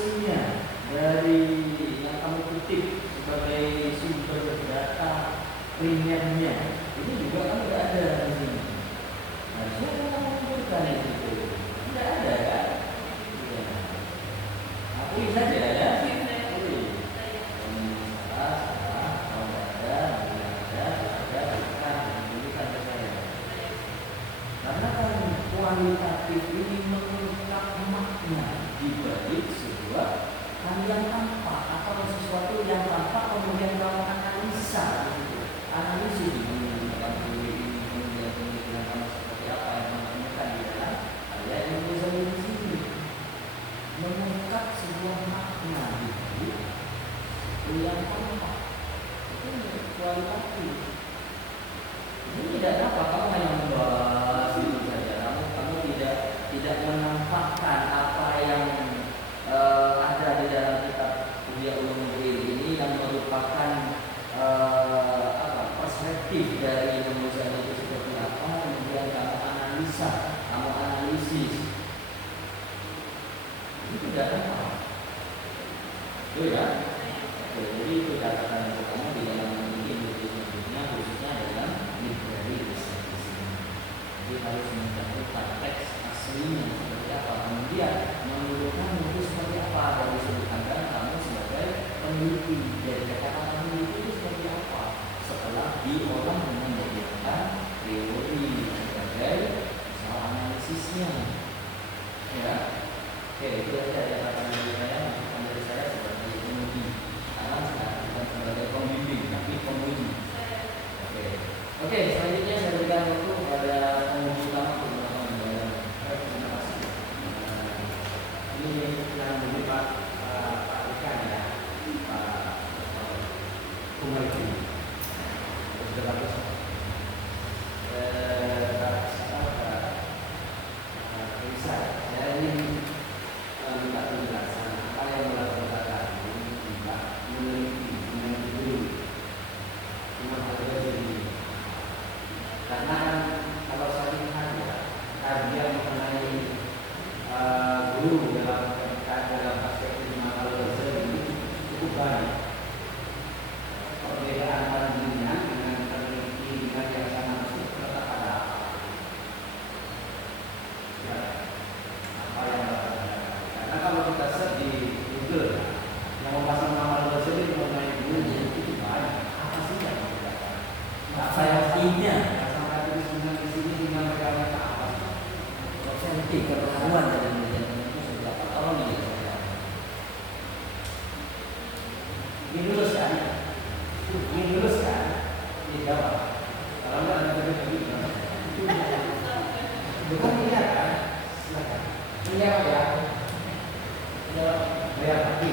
aslinya dari yang kamu kutip sebagai sumber data primernya ini juga kan nggak ada di sini. Nah, siapa yang mengumpulkan itu? Tidak ada kan? Ya. Akui saja ya. Akui. Salah. Kalau nggak ada, bukan. Tunjukkan ke saya. Karena kan kualitatif ini mengungkap makna di balik sebuah hal yang tampak atau sesuatu yang tampak kemudian kamu analisa gitu. Analisis menggunakan ini kemudian pemikiran kamu seperti apa yang menemukan di dalam ayat yang Ghazali di sini mengungkap sebuah makna itu yang tampak itu kualitatif. Ini tidak dapat kamu hanya membahas itu saja. Kamu tidak menampakkan apa yang ada di dalam kitab Ihya Ulumuddin ini yang merupakan perspektif dari Imam Ghazali itu seperti apa, kemudian kamu analisa, kamu analisis. Itu tidak dapat. Itu ya. Oke, jadi itu catatan untuk kamu di dalam buku-bukunya khususnya dalam library riset di sini. Jadi harus mencantumkan teks aslinya seperti apa, kemudian menurutkan itu seperti apa dan disebutkan kamu sebagai peneliti dari kata-kata peneliti itu seperti apa setelah diolah dengan menggunakan teori sebagai soal analisisnya. Ya, oke itu saja catatan dari saya, masukan dari saya sebagai peneliti. Bukan sebagai pembimbing, tapi penguji. Oke, selanjutnya saya berikan waktu pada penguji utama untuk melakukan pembayaran. Terima kasih. Ini yang dulu Pak Ikan ya, Pak Umar itu. Sudah bagus. Bisa. Saya ini minta penjelasan apa yang melakukan ini Pak meneliti dulu. Cuma saja jadi karena kalau saya lihat ya kajian mengenai guru dalam perspektif Imam Ghazali ini cukup banyak. Perbedaan pandangannya dengan peneliti dengan yang sama itu terletak pada ya, apa yang karena kalau kita search di Google yang memasang nama Ghazali mengenai guru itu banyak. Apa sih yang membedakan? Saya punya sampai tulis di sini dengan mereka apa? otentik keperluan dari itu seberapa tahun ini saya. Diluruskan, dijawab. Kalau nggak ada begitu, bukan tidak kan? Silakan. Ini apa ya? Bayar lagi.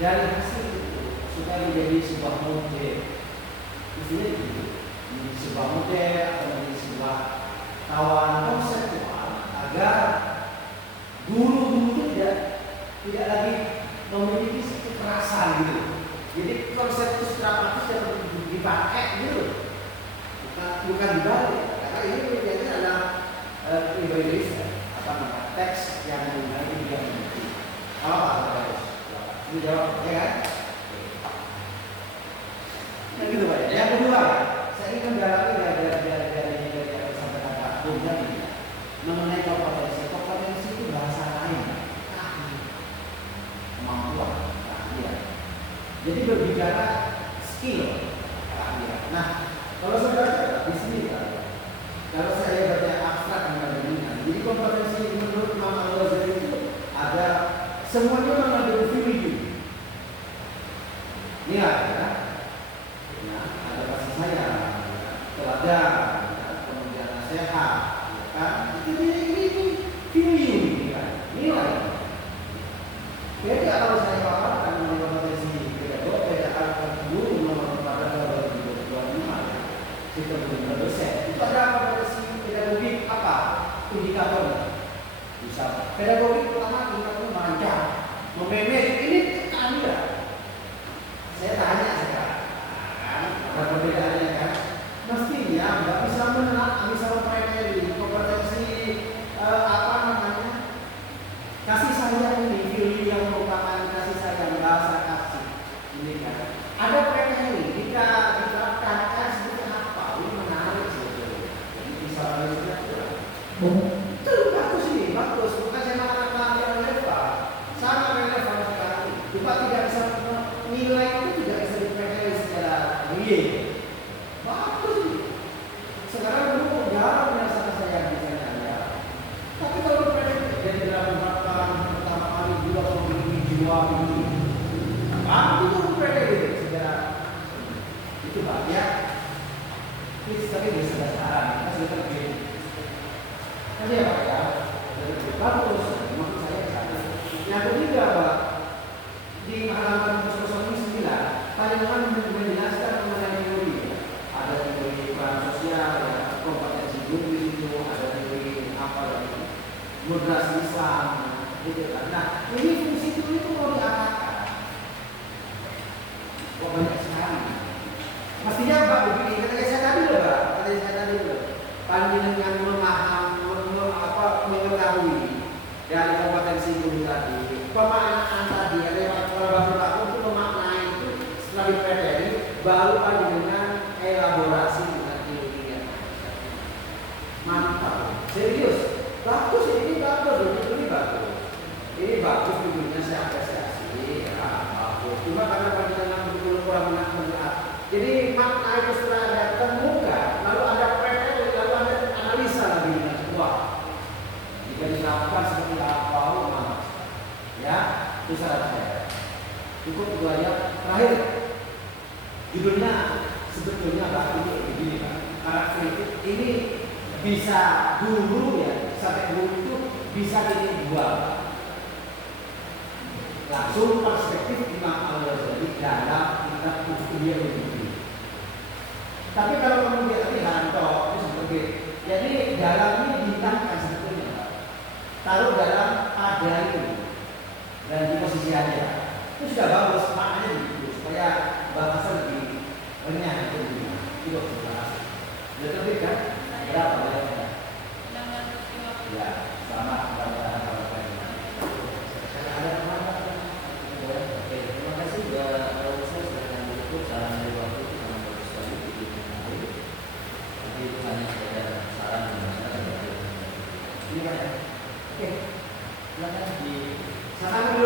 Dari hasil itu supaya menjadi sebuah model, isinya gitu, menjadi sebuah model atau menjadi sebuah tawaran konseptual agar guru-guru itu tidak lagi memiliki kekerasan gitu. Jadi konsep sistematis yang dipakai gitu, bukan dibalik. Karena ini menjadi adalah teks yang mengenai dia mengerti. Apa? Ini jawab, ya kan? Nah gitu Pak. Yang kedua, saya ingin mendalami dari apa yang disampaikan Pak Bung tadi mengenai kompetensi Jadi berbicara skill. Nah, kalau saudara di sini kan, kalau saya baca abstrak dan lain-lain, jadi kompetensi menurut Imam Al-Ghazali itu ada semuanya mengandung value. Ini ada, ya, ada kasih sayang, teladan, kemudian nasihat, ya kan? Itu ini value, ya, nilai. Beda kalau saya paparkan mengenai kompetensi pedagog, beda kalau guru nomor pada 2025, sistem dosen. Itu ada kompetensi pedagogik apa? Indikatornya. Bisa pedagogik pertama indikatornya merancang, memanage. Ini keahlian. Saya tanya sekarang, kan? Ada perbedaannya kan? Mestinya nggak bisa bisa mempelajari kompetensi apa namanya? Kasih sayang ini, value yang merupakan kasih sayang, bahasa kasih ini kan. Ada mereka ini jika diterapkan seperti apa? Ini menarik sebetulnya. Jadi bisa itu bagus ini, bagus. Bukan saya mengatakan yang relevan, sangat relevan sekali. Juga tidak bisa nilai itu tidak bisa dipelajari secara real. Bagus ini. Sekarang dulu jarang merasakan sayang misalnya ya. Tapi kalau dipelajari jadi dalam pertama kali juga memiliki jiwa ini, apa itu dipelajari secara itu banyak. Tapi bisa saran, kita sudah terbiasa. Tapi ya Pak ya, bagus. Maksud saya kesana. Yang ketiga Pak, di halaman 09 Kalimat menjelaskan mengenai teori. Ada teori peran sosial, ya, kompetensi guru di situ, ada teori apa lagi, moderasi Islam, gitu kan. Nah, ini fungsi itu mau diarahkan. Wah banyak sekali. Mestinya Pak begini, kata saya tadi loh Pak, panjenengan mengetahui dari kompetensi guru tadi, pemaknaan tadi, lewat kolaborasi Pak itu memaknai itu setelah dipelajari, baru panjenengan elaborasi dengan teorinya. Mantap, serius, bagus ini bagus, ini bagus, ini bagus bukunya saya apresiasi, ya bagus. Cuma karena panjenengan betul kurang menang. Jadi makna itu setelah ada terbuka, lalu ada praktek, lalu ada analisa lagi dengan semua. Jika diterapkan seperti apa, ya, itu syarat saya. Cukup 2 ayat terakhir. Judulnya sebetulnya ini begini Pak. Karakteristik ini bisa dulu ya, sampai dulu itu bisa dijual. Langsung perspektif Imam Al-Ghazali dalam kitab Kuliah ini. Tapi kalau kemudian tadi Hanto itu seperti, jadi dalamnya dihitangkan sebetulnya Pak. Taruh dalam ada itu dan di posisi aja. Itu sudah bagus, maknanya gitu supaya bahasa lebih renyah itu. Itu bahasa. Sudah terbit kan? Berapa bayarnya? Ya, selamat pada ada kemana? Oke, terima kasih sudah saya menutup saran dari waktu itu sangat bagus sekali di hari. Tapi itu hanya sekedar saran dan masalah. Ini kan ya? Oke, silakan di sana.